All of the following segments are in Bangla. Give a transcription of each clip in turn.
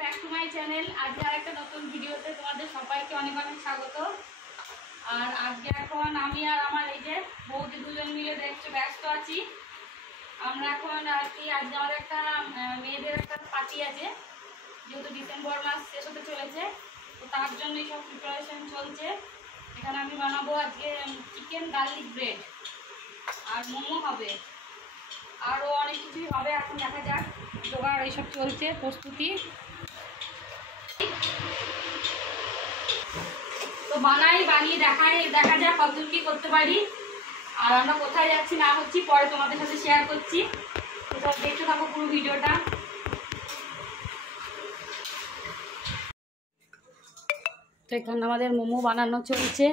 Back to my channel. আজকে আর একটা নতুন ভিডিওতে তোমাদের সবাইকে অনেক অনেক স্বাগত। আর আজকে এখন আমি আর আমার এই যে বৌদি দুজন মিলে দেখছো ব্যস্ত আছি। আমরা এখন আর কি আজকে আমাদের একটা মেয়েদের একটা পার্টি আছে, যেহেতু ডিসেম্বর মাস শেষ হতে চলেছে, তো তার জন্যই সব প্রিপারেশন চলছে। এখানে আমি বানাবো আজকে চিকেন গার্লিক ব্রেড আর মোমো হবে, আরও অনেক কিছুই হবে। এখন দেখা যাক, জোগাড় এইসব চলছে, প্রস্তুতি। তো বানিয়ে দেখা যাক কতদূর কি করতে পারি। আর আমরা কোথায় যাচ্ছি না হচ্ছি পরে তোমাদের সাথে শেয়ার করছি, তো সব দেখতে থাকো পুরো ভিডিওটা। তো এখানে আমাদের মোমো বানানো চলছে,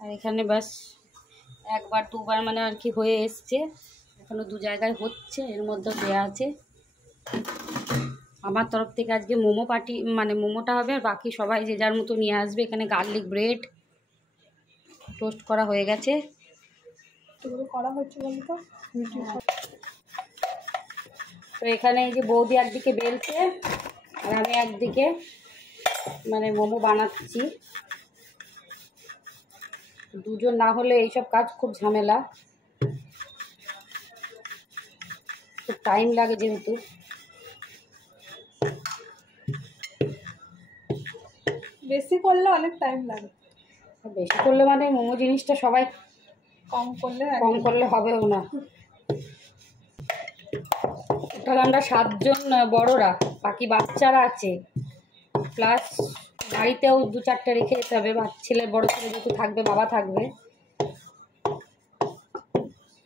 আর এখানে বাস একবার দুবার মানে আর কি হয়ে এসছে, এখনো দু জায়গায় হচ্ছে, এর মধ্যে দেওয়া আছে। আমার তরফ থেকে আজকে মোমো পার্টি মানে মোমোটা হবে, আর বাকি সবাই যে যার মতো নিয়ে আসবে। এখানে গার্লিক ব্রেড টোস্ট করা হয়ে গেছে, করা হচ্ছে বলতো। তো এখানে এই যে বৌদি একদিকে বেলছে আর আমি একদিকে মানে মোমো বানাচ্ছি। দুজন না হলে এইসব কাজ খুব ঝামেলা, খুব টাইম লাগে যেহেতু। বেশি করলে অনেক টাইম লাগে, বেশি করলে মানে মোমো জিনিসটা সবাই কম করলে হবেও না। তাহলে আমরা 7 জন বড়রা, বাকি বাচ্চারা আছে, প্লাস বাড়িতেও 2-4টে রেখে যেতে হবে। ছেলের বড় ছেলে যেহেতু থাকবে, বাবা থাকবে।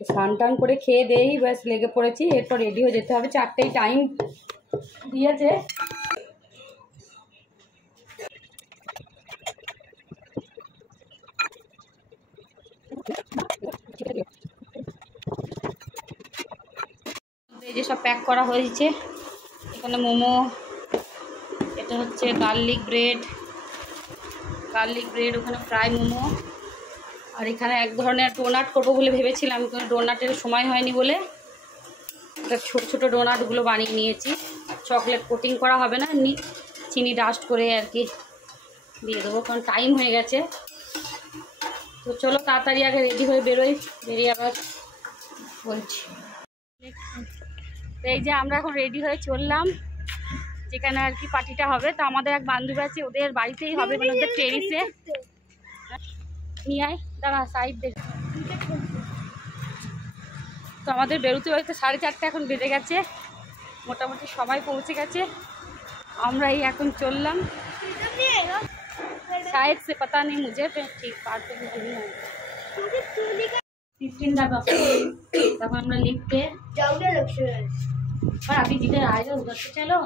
স্নান টান করে খেয়ে দেই, ব্যাস লেগে পড়েছি, এরপর রেডি হয়ে যেতে হবে। 4টেই টাইম দিয়েছে। এই যে সব প্যাক করা হয়েছে। এখানে মোমো, এটা হচ্ছে গার্লিক ব্রেড, ওখানে ফ্রাই মোমো, আর এখানে এক ধরনের ডোনাট করবো বলে ভেবেছিলাম, কিন্তু ডোনাটের সময় হয়নি বলে ছোট ছোট ডোনাটগুলো বানিয়ে নিয়েছি। চকলেট কোটিং করা হবে না, এমনি চিনি ডাস্ট করে আর কি দিয়ে দেবো, কারণ টাইম হয়ে গেছে। তো চলো তাড়াতাড়ি আগে রেডি হয়ে বেরোই, বেরিয়ে আবার বলছি। এই যে আমরা এখন রেডি হয়ে চললাম যেখানে আর কি পার্টিটা হবে। তো আমাদের এক বান্ধবী আছে, ওদের বাড়িতেই হবে, মানে ওদের টেরিসে। নিয়ে আয়, দাঁড়া সাইড দেখ। তো আমাদের বেরোতে বেরোতে 4:30 এখন বেজে গেছে, মোটামুটি সবাই পৌঁছে গেছে। আমরা এই এখন চললাম। शायद से पता नहीं मुझे, ठीक पार्ट पे नहीं है 15 दाबा। तब हम लोग लिफ्ट पे जाओगे लक्ष्य, पर अभी जिधर आएगा उधर से चलो,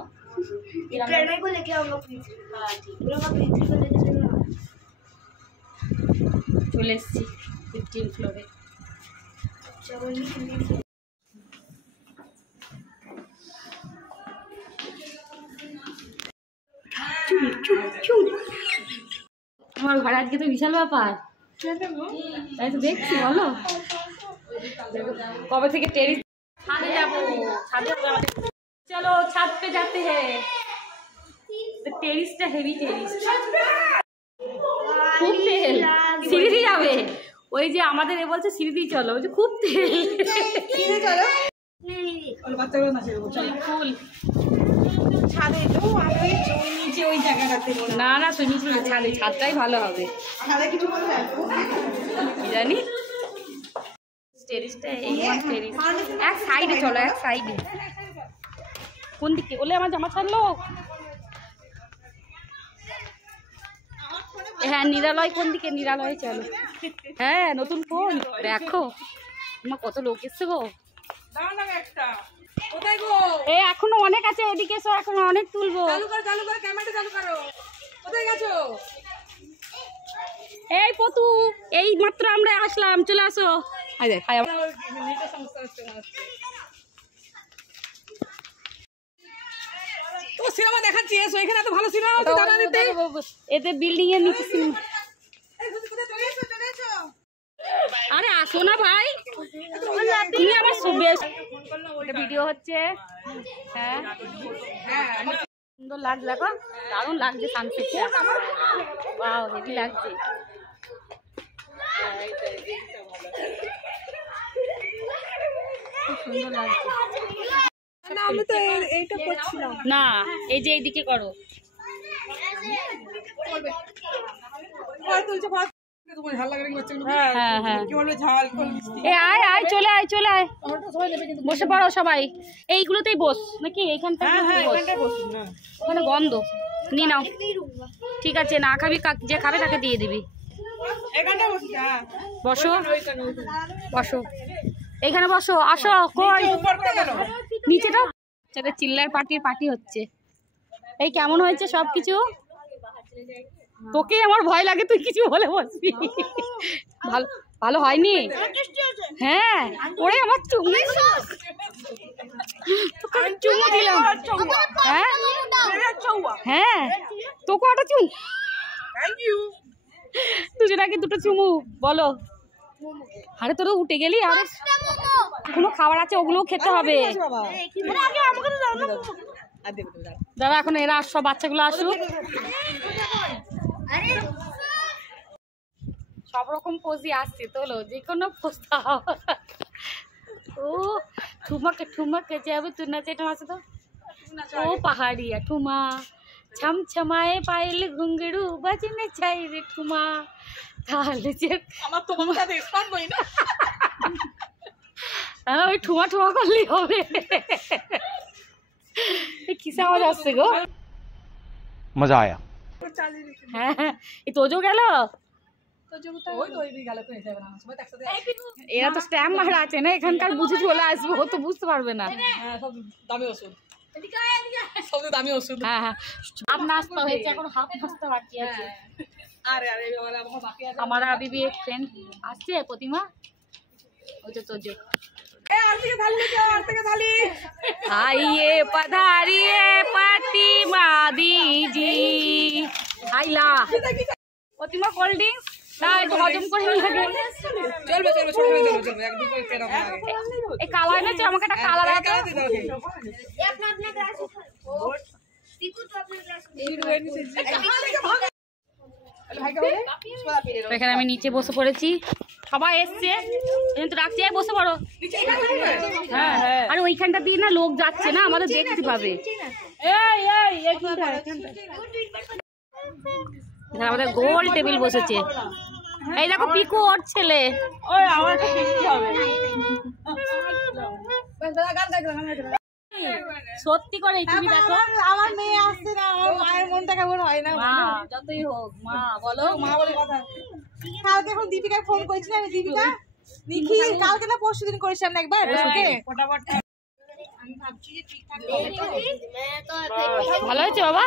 फिर हम प्रणय को लेके आऊंगा प्लीज। हां ठीक है, हम प्लीज को लेके चलो। चले एसছি 15 फ्लोरे। चलो আমার ঘর আজকে তো বিশাল ব্যাপার, তাই তো দেখছি। বলো কবে থেকে টেরিস ছাদে যাবো, চলো ছাদ पे जाते हैं। টেরিসটা হেভি টেরিস, খুব তেল। সিঁড়ি দিয়ে যাবে, ওই যে আমাদের এ বলছে সিঁড়ি দিয়ে চলো, ওই যে খুব তেল। চলো ফুল ছাদে, নিচে ওই জায়গাটাতে না না, তুই নিচে ছাদে, ছাদটাই ভালো হবে। জানি টেরিসটা এই টেরিস, এক সাইডে চলো, এক সাইডে। কোন দিকে? বলে আমার জামা ছাড়লো। হ্যাঁ নিরালয়, কোন দিকে? নিরালয় চলো। হ্যাঁ নতুন ফোন দেখো, তোমার কত লোক এসছে গো। এ এখনো অনেক আছে, এদিকে এসো, এখনো অনেক তুলবো। এই পতু, এই মাত্র আমরা আসলাম, চলে আসো। সিনেমা দেখাচ্ছি, এসো এখানে, এত ভালো সিনেমা হচ্ছে দাঁড়া দিতে। এতে বিল্ডিং এর নিচে সিনেমা। আরে আসো না ভাই, তুমি আবার ভিডিও হচ্ছে। হ্যাঁ সুন্দর লাগছে, দেখো দারুণ লাগছে সানসেটটা। ওয়াও, হেভি লাগছে। খুব সুন্দর লাগছে। না আমি তো এইটা করছিলাম না, এই যে এইদিকে করো। হ্যাঁ হ্যাঁ, এ আয় আয়, চলে আয় চলে আয়, বসে পড়ো সবাই। এইগুলোতেই বস নাকি? এইখানটা ওখানে গন্ধ নিয়ে নাও। ঠিক আছে, না খাবি যে খাবে তাকে দিয়ে দিবি। বসো বসো, এইখানে বসো। আসো, কই নিচেটা চিল্লার পার্টি হচ্ছে। এই কেমন হয়েছে সবকিছু? তোকে আমার ভয় লাগে, তুই কিছু বলে বসবি। ভালো ভালো হয়নি? হ্যাঁ, ওরে আমার চুমু চুমু দিলাম। হ্যাঁ হ্যাঁ, তোকে একটা চুমু, দুজনাকে দুটো চুমু বলো। আরে তোরা উঠে গেলি, আরে কোনো খাবার আছে ওগুলোও খেতে হবে। দাদা এখন এরা সব বাচ্চাগুলো আসুক। সব রকম পোজই আসছে, তোলো যে কোনো পোজ। ও ঠুমাকে ঠুমাকে যাবে, তুই নাচে এটা আছে তো। ও পাহাড়িয়া ঠুমা, ছমছমায়ে পায়েল ঘুঙ্গড়ু বাজনে চাই রে ঠুমা। তাহলে যে আমার তো মনে হয় স্টার্ট করি না, ওই ঠুমা ঠুমা করলেই হবে। কিসে আওয়াজ আসছে গো? मजा आया। হ্যাঁ, এই তোজো গেল। এরা তো স্ট্যাম্প মারা আছে না, এখানকার বুঝে চলে আসবো, ও তো বুঝতে পারবে না। দামি ওষুধ, সব দামি ওষুধ। হ্যাঁ হ্যাঁ, হাফ নাস্তা হয়েছে, এখন হাফ নাস্তা বাকি আছে। আরে আরে আমার বাকি আছে। আমার আবিবি এক ফ্রেন্ড আসছে, প্রতিমা, ওই তো তোজো। आइए पधारिए प्रतिमा दीजी। आइला प्रतिमा कोल्ड ड्रिंक्स না, একটু হজম করে নিয়ে লাগে। চলবে চলবে, ছোট করে চলবে চলবে, এক দুটো কেন লাগে। এই কালার না, আমাকে একটা কালার আছে। এখানে আমি নিচে বসে পড়েছি, সবাই এসছে তো রাখছি। বসে পড়ো। হ্যাঁ হ্যাঁ, আর ওইখানটা দিয়ে না লোক যাচ্ছে না, আমাদের দেখতে পাবে। এখানে আমাদের গোল টেবিল বসেছে। এই দেখো পিকু ওর ছেলে। সত্যি করে তুমি দেখো, আমার মেয়ে আসছে না, আমার মায়ের মনটা কেমন হয় না। মা যতই হোক, মা বলো, মা বলে কথা। কালকে এখন দীপিকাকে ফোন করেছিলাম, দীপিকা নিখি কালকে না পরশু দিন করেছিলাম না একবার, ভালো হয়েছে বাবা,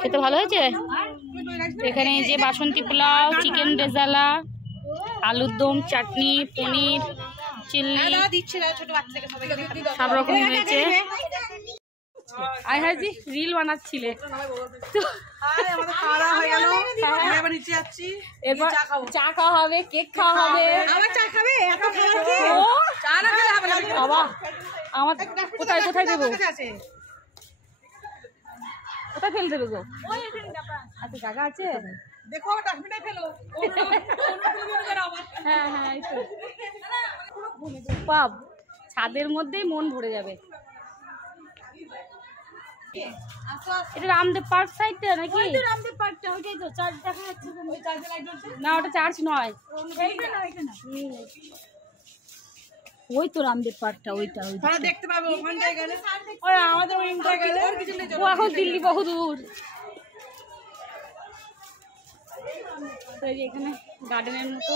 খেতে ভালো হয়েছে। এখানে যে বাসন্তী পোলাও, চিকেন রেজালা, আলুর দম, চাটনি, পনির, চিল্লি, সব রকম হয়েছে। আই হাজি রিল বানাচ্ছিলে এরপর চা খাওয়া হবে, কেক খাওয়া হবে। বাবা আমার কোথায় কোথায় দেবো, কোথায় ফেল দেবে গো? আচ্ছা জায়গা আছে, দেখো ডাস্টবিনে ফেলো। হ্যাঁ হ্যাঁ, এই তো পাব ছাদের মধ্যেই মন ভরে যাবে। এটা রামদেব পার্ক সাইডটা নাকি? রামদেব পার্কটা ওইটাই তো, চার্জ দেখা যাচ্ছে না, ওটা চার্জ নয়। ওই তো রামদেব পার্কটা, ওইটা দেখতে পাবো ওখানটায় গেলে, ওই আমাদের ওইখানটায় গেলে। ও এখন দিল্লি বহুদূর। এখানে গার্ডেনের মতো।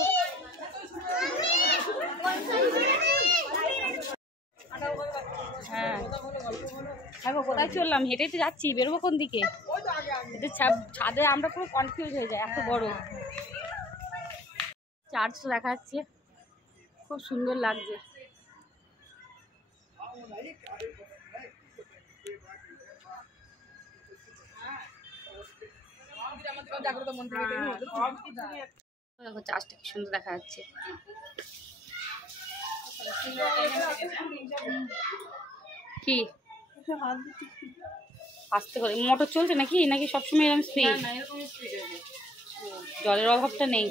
হ্যাঁ দেখো কোথায় চললাম, হেঁটে তো যাচ্ছি, বেরোবো কোন দিকে? ছাদে আমরা পুরো কনফিউজ হয়ে যাই, এত বড়। চার্চ দেখা যাচ্ছে, খুব সুন্দর লাগছে। দেখো চার্চটা কি সুন্দর দেখা যাচ্ছে। কি আস্তে করে মোটর চলছে নাকি নাকি সবসময় এরকম স্পিড? না এরকম স্পিড আছে, জলের অভাবটা নেই।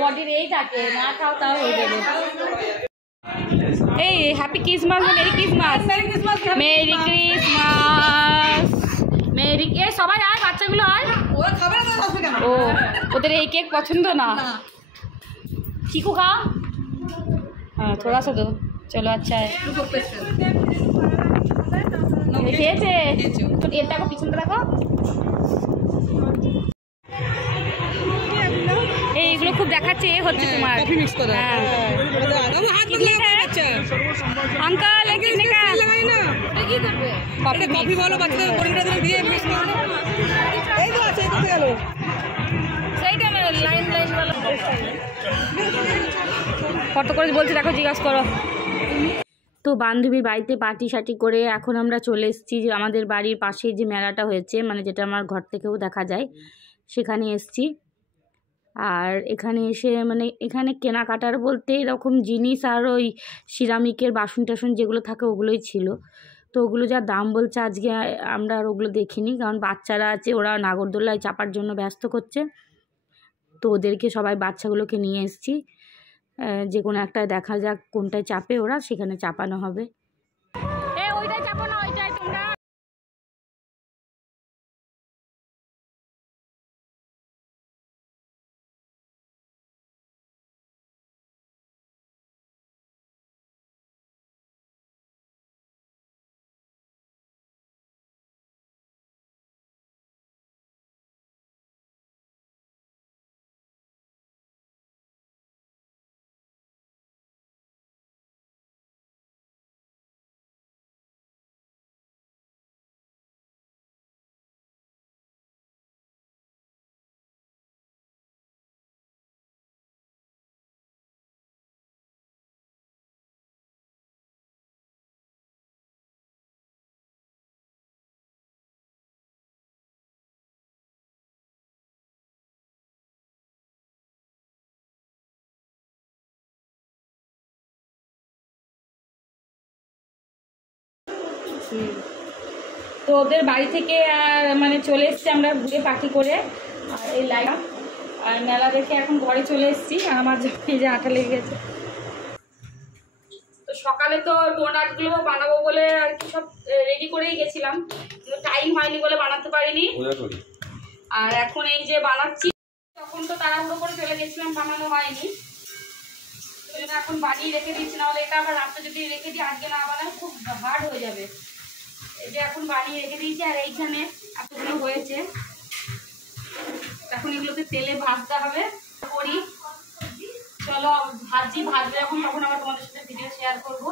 বডির এই থাকে না খাও তাও হয়ে যাবে। এই happy Christmas, merry Christmas, merry Christmas, merry. এ সবাই আয়, বাচ্চাগুলো আয়। ওরা খাবে না তো কেন? ও ওদের এই কেক পছন্দ না। চিকু খা। हाँ थोड़ा सा दो, चलो अच्छा है। খেয়েছে তো এর দেখো, পিছনটা দেখো। এইগুলো খুব দেখাচ্ছে এ হচ্ছে তোমার কফি মিক্স করে। হ্যাঁ বাবু হাত कितने ধুয়ে का বাচ্চা अंकल ये कितने का? লাগাই না, এটা কি করবে? এটা কফি ভালো বাচ্চাদের পরিটা দিয়ে মিক্স করে। এই তো আছে, কোথায় গেল? সেইটা লাইন লাইন वाला কত করে বলছি দেখো, জিজ্ঞাসা করো। তো বান্ধবীর বাড়িতে পার্টি সার্টি করে এখন আমরা চলে এসেছি যে আমাদের বাড়ির পাশে যে মেলাটা হয়েছে, মানে যেটা আমার ঘর থেকেও দেখা যায়, সেখানে এসেছি। আর এখানে এসে মানে এখানে কেনাকাটার বলতে এরকম জিনিস আর ওই সিরামিকের বাসন টাসন যেগুলো থাকে ওগুলোই ছিল। তো ওগুলো যা দাম বলছে আজকে আমরা আর ওগুলো দেখিনি, কারণ বাচ্চারা আছে, ওরা নাগরদোলায় চাপার জন্য ব্যস্ত করছে। তো ওদেরকে সবাই বাচ্চাগুলোকে নিয়ে এসেছি, যে কোনো একটা দেখা যাক কোনটায় চাপে ওরা, সেখানে চাপানো হবে। ওইটাই চাপো না, ওইটাই তোমরা। তো ওদের বাড়ি থেকে মানে চলে এসেছি আমরা ঘুরে পার্টি করে, আর এই লাইট আর মেলা দেখে এখন ঘরে চলে এসেছি। আর আমার এই যে আঠা লেগে গেছে। তো সকালে তো ডোনাটগুলো বানাবো বলে আর কি সব রেডি করেই গেছিলাম, কিন্তু টাইম হয়নি বলে বানাতে পারিনি। আর এখন এই যে বানাচ্ছি, তখন তো তাড়াহুড়ো করে চলে গেছিলাম, বানানো হয়নি। ওই জন্য এখন বানিয়ে রেখে দিচ্ছি, নাহলে এটা আবার রাত্রে যদি রেখে দিই আজকে না বানালে খুব হার্ড হয়ে যাবে। এই যে এখন বানিয়ে রেখে দিয়েছি, আর এইখানে এতগুলো হয়েছে। এখন এগুলোকে তেলে ভাজতে হবে। করি চলো, ভাজবে এখন, তখন আবার তোমাদের সাথে ভিডিও শেয়ার করবো।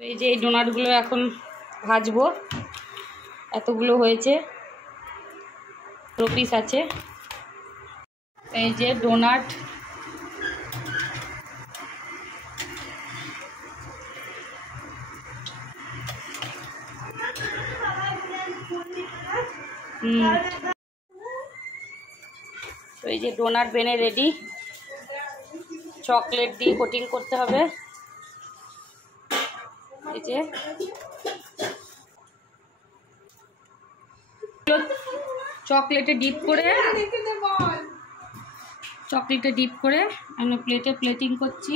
এই যে এই ডোনাটগুলো এখন ভাজবো, এতগুলো হয়েছে, 2 পিস আছে। এই যে ডোনাট, তো এই যে ডোনাট বেনে রেডি, চকলেট দিয়ে কোটিং করতে হবে। এই যে চকলেটে ডিপ করে আমি প্লেটে প্লেটিং করছি।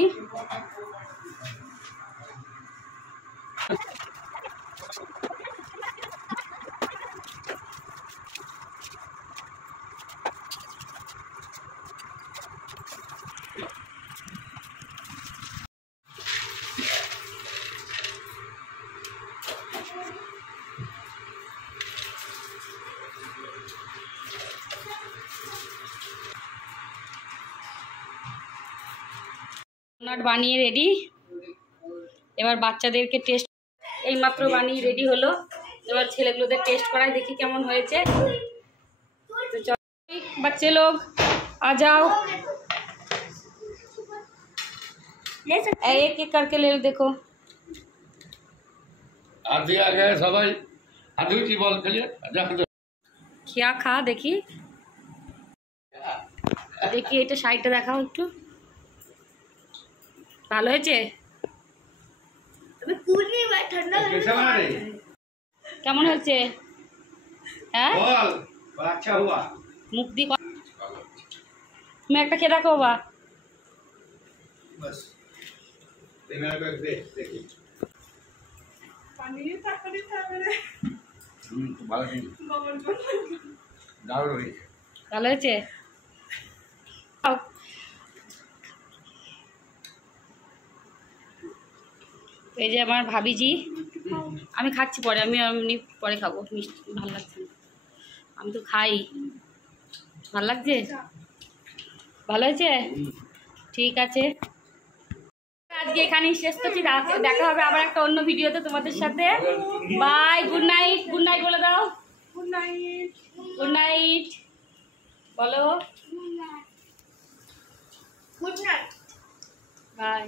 ডোনাট বানিয়ে রেডি, এবার বাচ্চাদেরকে টেস্ট, এইমাত্র বানিয়ে রেডি হলো, এবার ছেলেগুলোদের টেস্ট করাই, দেখি কেমন হয়েছে। তো চলো बच्चे लोग आ जाओ, एक एक करके ले लो। देखो आधी आ गए सबाई आधी की बॉल के लिए क्या खा, देखी देखिए এটা সাইডটা দেখাও একটু। ভালো হয়েছে? कैसे बना रही কেমন হয়েছে? হ্যাঁ बोल अच्छा हुआ মুখ দিয়ে তুমি একটা খেয়ে দেখো বাবা। बस मेरा बैग दे देखिए ভালো নেই দারুণ হয়েছে ভালো হয়েছে? খাও। এই যে আমার ভাবিজি, আমি খাচ্ছি পরে, আমি এমনি পরে খাবো, মিষ্টি ভালো লাগছে না, আমি তো খাই। ভালো লাগছে? ভালো হয়েছে? ঠিক আছে, আজকে এখানেই শেষ করছি। দেখা হবে আবার একটা অন্য ভিডিওতে তোমাদের সাথে। Bye, good night. Good night বলে দাও। Good night. গুড নাইট বলো। Good night. বাই।